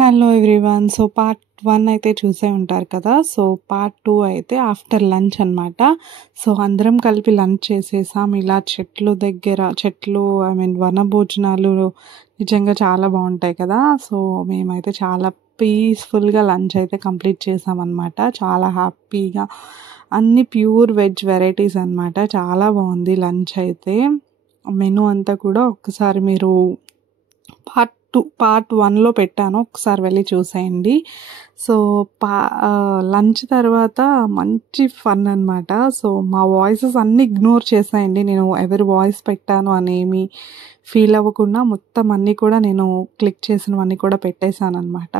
Hello everyone. So part 1 అయితే చూసే ఉంటారు కదా. సో పార్ట్ 2 అయితే ఆఫ్టర్ లంచ్ అనమాట. సో అందరం కలిపి లంచ్ చేసేసాం. ఇలా చెట్లు వనభోజనాలు నిజంగా చాలా బాగుంటాయి కదా. సో మేమైతే చాలా పీస్ఫుల్గా లంచ్ అయితే కంప్లీట్ చేసామన్నమాట. చాలా హ్యాపీగా అన్ని ప్యూర్ వెజ్ వెరైటీస్ అనమాట. చాలా బాగుంది లంచ్ అయితే. మెనూ అంతా కూడా ఒక్కసారి మీరు పార్ట్ 1లో పెట్టాను, ఒకసారి వెళ్ళి చూసేయండి. సో లంచ్ తర్వాత మంచి ఫన్ అనమాట. సో మా వాయిసెస్ అన్నీ ఇగ్నోర్ చేసేయండి. నేను ఎవరి వాయిస్ పెట్టాను అనేమి ఫీల్ అవ్వకుండా మొత్తం అన్నీ కూడా నేను క్లిక్ చేసినవన్నీ కూడా పెట్టేశాను అనమాట.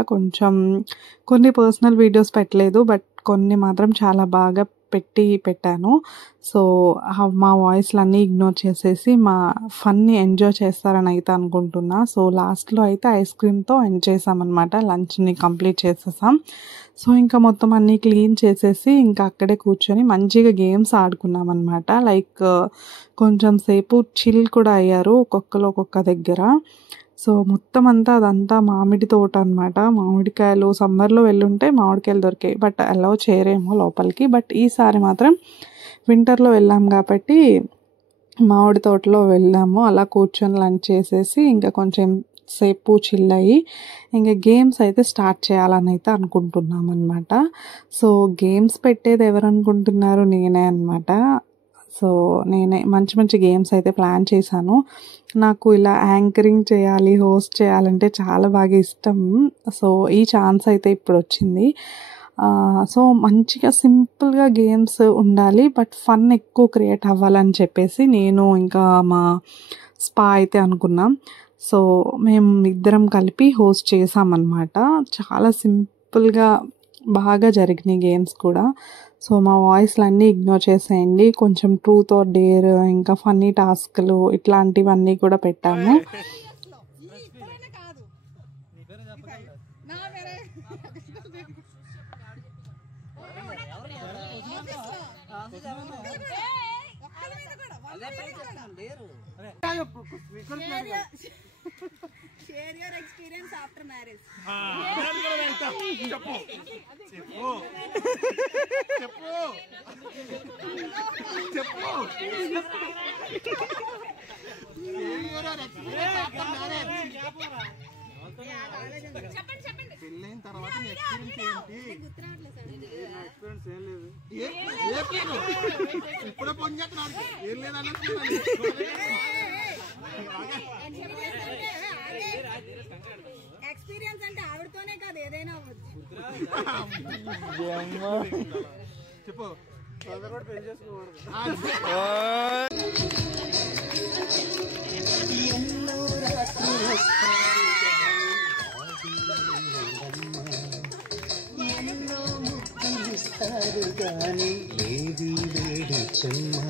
కొన్ని పర్సనల్ వీడియోస్ పెట్టలేదు, బట్ కొన్ని మాత్రం చాలా బాగా పెట్టాను. సో మా వాయిస్లు అన్నీ ఇగ్నోర్ చేసేసి మా ఫన్ని ఎంజాయ్ చేస్తారని అయితే అనుకుంటున్నా. సో లాస్ట్లో అయితే ఐస్ క్రీమ్తో ఎండ్ చేసామన్నమాట. లంచ్ని కంప్లీట్ చేసేసాం. సో ఇంకా మొత్తం అన్నీ క్లీన్ చేసేసి ఇంకా అక్కడే కూర్చొని మంచిగా గేమ్స్ ఆడుకున్నాం అనమాట. లైక్ కొంచెం సేపు చిల్ కూడా అయ్యారు ఒక్కొక్క దగ్గర. సో మొత్తం అదంతా మామిడి తోట అనమాట. మామిడికాయలు సమ్మర్లో వెళ్ళుంటే మామిడికాయలు దొరికాయి, బట్ అలౌ చేయరేమో లోపలికి. బట్ ఈసారి మాత్రం వింటర్లో వెళ్ళాం కాబట్టి మామిడి తోటలో వెళ్ళాము. అలా కూర్చొని లంచ్ చేసేసి ఇంకా కొంచెం సేపు చిల్ అయ్యి ఇంకా గేమ్స్ అయితే స్టార్ట్ చేయాలని అయితే అనుకుంటున్నాం అనమాట. సో గేమ్స్ పెట్టేది ఎవరు అనుకుంటున్నారు? నేనే అనమాట. సో నేనే మంచి గేమ్స్ అయితే ప్లాన్ చేశాను. నాకు ఇలా యాంకరింగ్ చేయాలి, హోస్ట్ చేయాలంటే చాలా బాగా ఇష్టం. సో ఈ ఛాన్స్ అయితే ఇప్పుడు వచ్చింది. సో మంచిగా సింపుల్గా గేమ్స్ ఉండాలి, బట్ ఫన్ ఎక్కువ క్రియేట్ అవ్వాలని చెప్పేసి నేను ఇంకా మా స్పా అయితే అనుకున్నాం. సో మేము ఇద్దరం కలిపి హోస్ట్ చేసామన్నమాట. చాలా సింపుల్గా బాగా జరిగినాయి గేమ్స్ కూడా. సో మా వాయిస్లు అన్నీ ఇగ్నోర్ చేసేయండి. కొంచెం ట్రూత్ ఆర్ డేర్, ఇంకా ఫన్నీ టాస్క్లు ఇట్లాంటివన్నీ కూడా పెట్టాము. Share your experience after marriage. పెళ్ళైన తర్వాత ఇప్పుడే పని చేస్తున్నాడు. ఏం లేదన్నా ఎక్స్పీరియన్స్ అంటే ఆవిడతోనే కాదు, ఏదైనా అవ్వచ్చు. చెప్పు. ఎన్నో ముద్దులిస్తారు గాని ఏది వేడి చెమ్మా.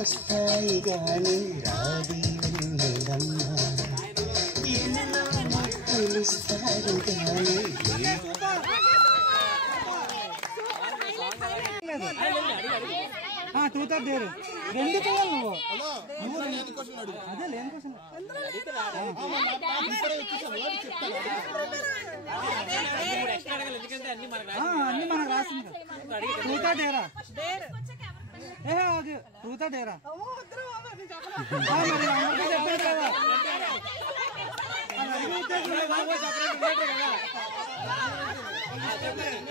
వస్తాయి గాని రావి వెన్నెలమ్మ. ఎన్నో ముద్దులిస్తారు గాని రెండు చేయాలి నువ్వు. అదే లేని క్వశ్చన్ అన్ని మనకు రాసింది. ట్రూతా డేరా? ట్రూతా డేరా? చెప్పారు కదా.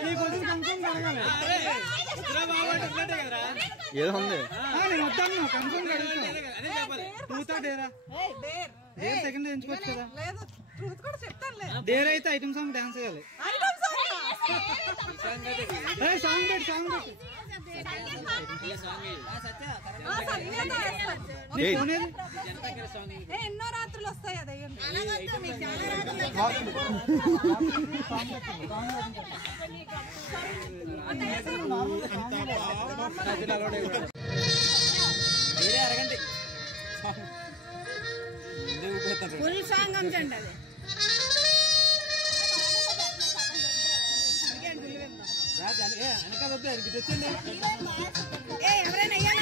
ఈ క్వశ్చన్ కన్ఫర్మ్ అడగాలి. ఏదో ఉంది. నేను వద్దాను, కన్ఫర్మ్ అడుగుతాను. ట్రూతా డేరా? డేర్ సెకండ్ ఎంచుకోవచ్చు కదా. డేర్ అయితే ఐటమ్ సాంగ్ డాన్స్ చేయాలి. సాంగ్ పెట్టి ఎన్నో రాత్రులు వస్తాయి. అదే ఫుల్ సాంగ్ అంచండి. అది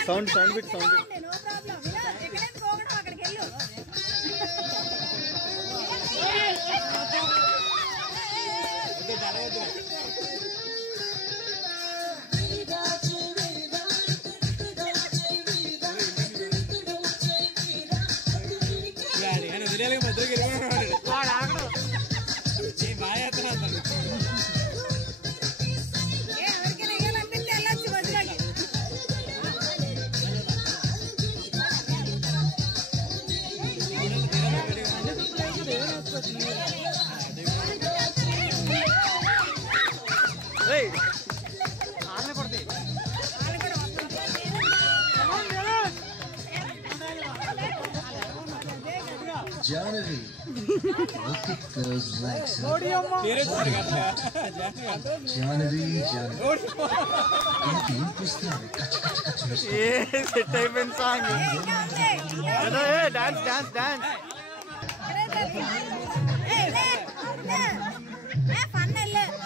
sound sound beat sound beat no problem ఎక్కడైనా పోగడం అక్కడికి వెళ్ళు ఎవరికైనా వేయాలనిపిస్తే వెళ్ళొచ్చు బస్సులోకి Janvi, look at those legs. Janvi, ఇంక ఏం చూస్తున్నావు? కచ్చ కచ్చ కచ్చ వస్తుంది. సెట్ అయిపోయింది song. Dance dance dance.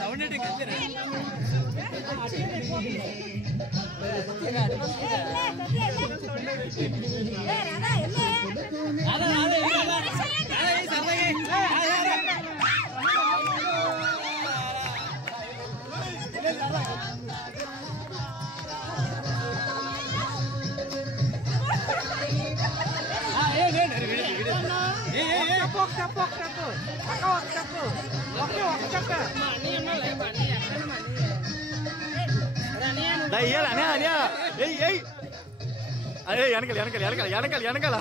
Sound ఏంటి కచ్చరా? అదే వెనకాల వెనకాల వెనకాల వెనకాల వెనకాల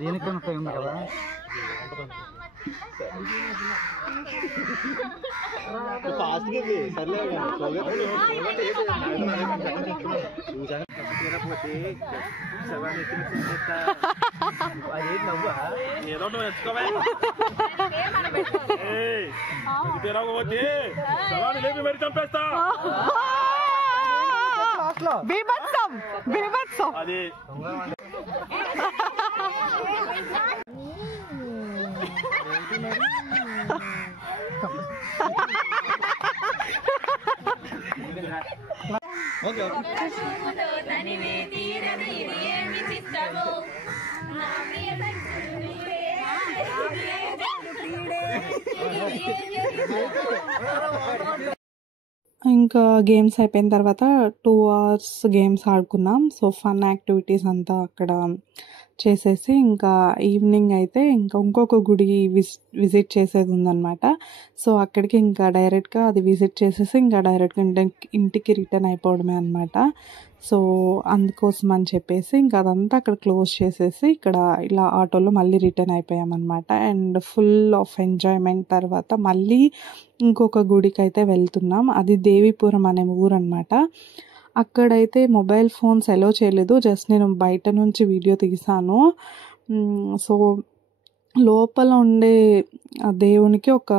దీనికి ఉంది కదా ఫాస్ట్ ఏదో తెచ్చుకోవే లేపి మరి చంపేస్తా బీభత్సం బీభత్సం అది ఓకే ఇంకా గేమ్స్ అయిపోయిన తర్వాత 2 hours గేమ్స్ ఆడుకున్నాం. సో ఫన్ యాక్టివిటీస్ అంతా అక్కడ చేసేసి ఇంకా ఈవినింగ్ అయితే ఇంకా ఇంకొక గుడి విజిట్ చేసేది ఉందన్నమాట. సో అక్కడికి ఇంకా డైరెక్ట్గా అది విజిట్ చేసేసి ఇంకా డైరెక్ట్గా ఇంటికి రిటర్న్ అయిపోవడమే అనమాట. సో అందుకోసం అని చెప్పేసి ఇంకా అదంతా అక్కడ క్లోజ్ చేసేసి ఇక్కడ ఇలా ఆటోలో మళ్ళీ రిటర్న్ అయిపోయామన్నమాట. అండ్ ఫుల్ ఆఫ్ ఎంజాయ్మెంట్ తర్వాత మళ్ళీ ఇంకొక గుడికి అయితే వెళ్తున్నాం. అది దేవీపురం అనే ఊరు అనమాట. అక్కడైతే మొబైల్ ఫోన్స్ అలో చేయలేదు. జస్ట్ నేను బయట నుంచి వీడియో తీసాను. సో లోపల ఉండే దేవునికి ఒక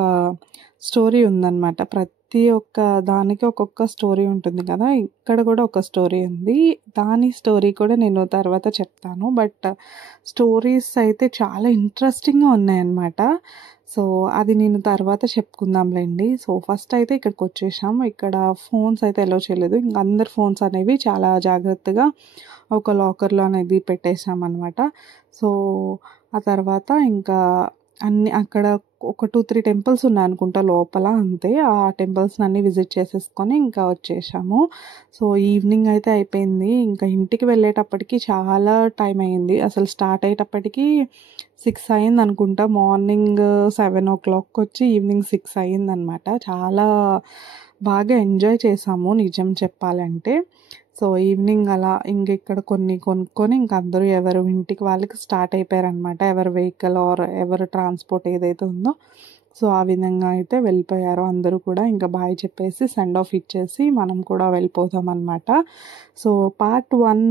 స్టోరీ ఉందన్నమాట. ప్రతి ఒక్క దానికి ఒక్కొక్క స్టోరీ ఉంటుంది కదా, ఇక్కడ కూడా ఒక స్టోరీ ఉంది. దాని స్టోరీ కూడా నేను తర్వాత చెప్తాను. బట్ స్టోరీస్ అయితే చాలా ఇంట్రెస్టింగ్గా ఉన్నాయన్నమాట. సో అది నేను తర్వాత చెప్పుకుందాంలేండి. సో ఫస్ట్ అయితే ఇక్కడికి వచ్చేసాం. ఇక్కడ ఫోన్స్ అయితే అలో చేయలేదు. ఇంకా అందరి ఫోన్స్ అనేవి చాలా జాగ్రత్తగా ఒక లాకర్లో అనేది పెట్టేసామన్నమాట. సో ఆ తర్వాత ఇంకా అన్ని అక్కడ ఒక 2-3 టెంపుల్స్ ఉన్నాయి అనుకుంటా లోపల, అంతే. ఆ టెంపుల్స్ని అన్నీ విజిట్ చేసేసుకొని ఇంకా వచ్చేసాము. సో ఈవినింగ్ అయితే అయిపోయింది. ఇంకా ఇంటికి వెళ్ళేటప్పటికి చాలా టైం అయింది. అసలు స్టార్ట్ అయ్యేటప్పటికి 6 అయింది అనుకుంటా. మార్నింగ్ 7 o'clock వచ్చి ఈవినింగ్ 6 అయిందనమాట. చాలా బాగా ఎంజాయ్ చేసాము నిజం చెప్పాలంటే. సో ఈవినింగ్ అలా ఇక్కడ కొన్ని కొనుక్కొని ఇంక అందరూ ఎవరు ఇంటికి వాళ్ళకి స్టార్ట్ అయిపోయారనమాట. ఎవరి వెహికల్ ఆర్ ఎవరి ట్రాన్స్పోర్ట్ ఏదైతే ఉందో సో ఆ విధంగా అయితే వెళ్ళిపోయారు అందరూ కూడా. ఇంకా బాయ్ చెప్పేసి సెండ్ ఆఫ్ ఇచ్చేసి మనం కూడా వెళ్ళిపోతాం అనమాట. సో పార్ట్ 1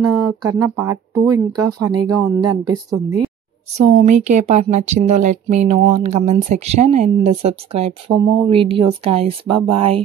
కన్నా పార్ట్ 2 ఇంకా ఫనీగా ఉంది అనిపిస్తుంది. సో మీకు ఏ పార్ట్ నచ్చిందో let me know on comment section and subscribe for more videos guys. Bye.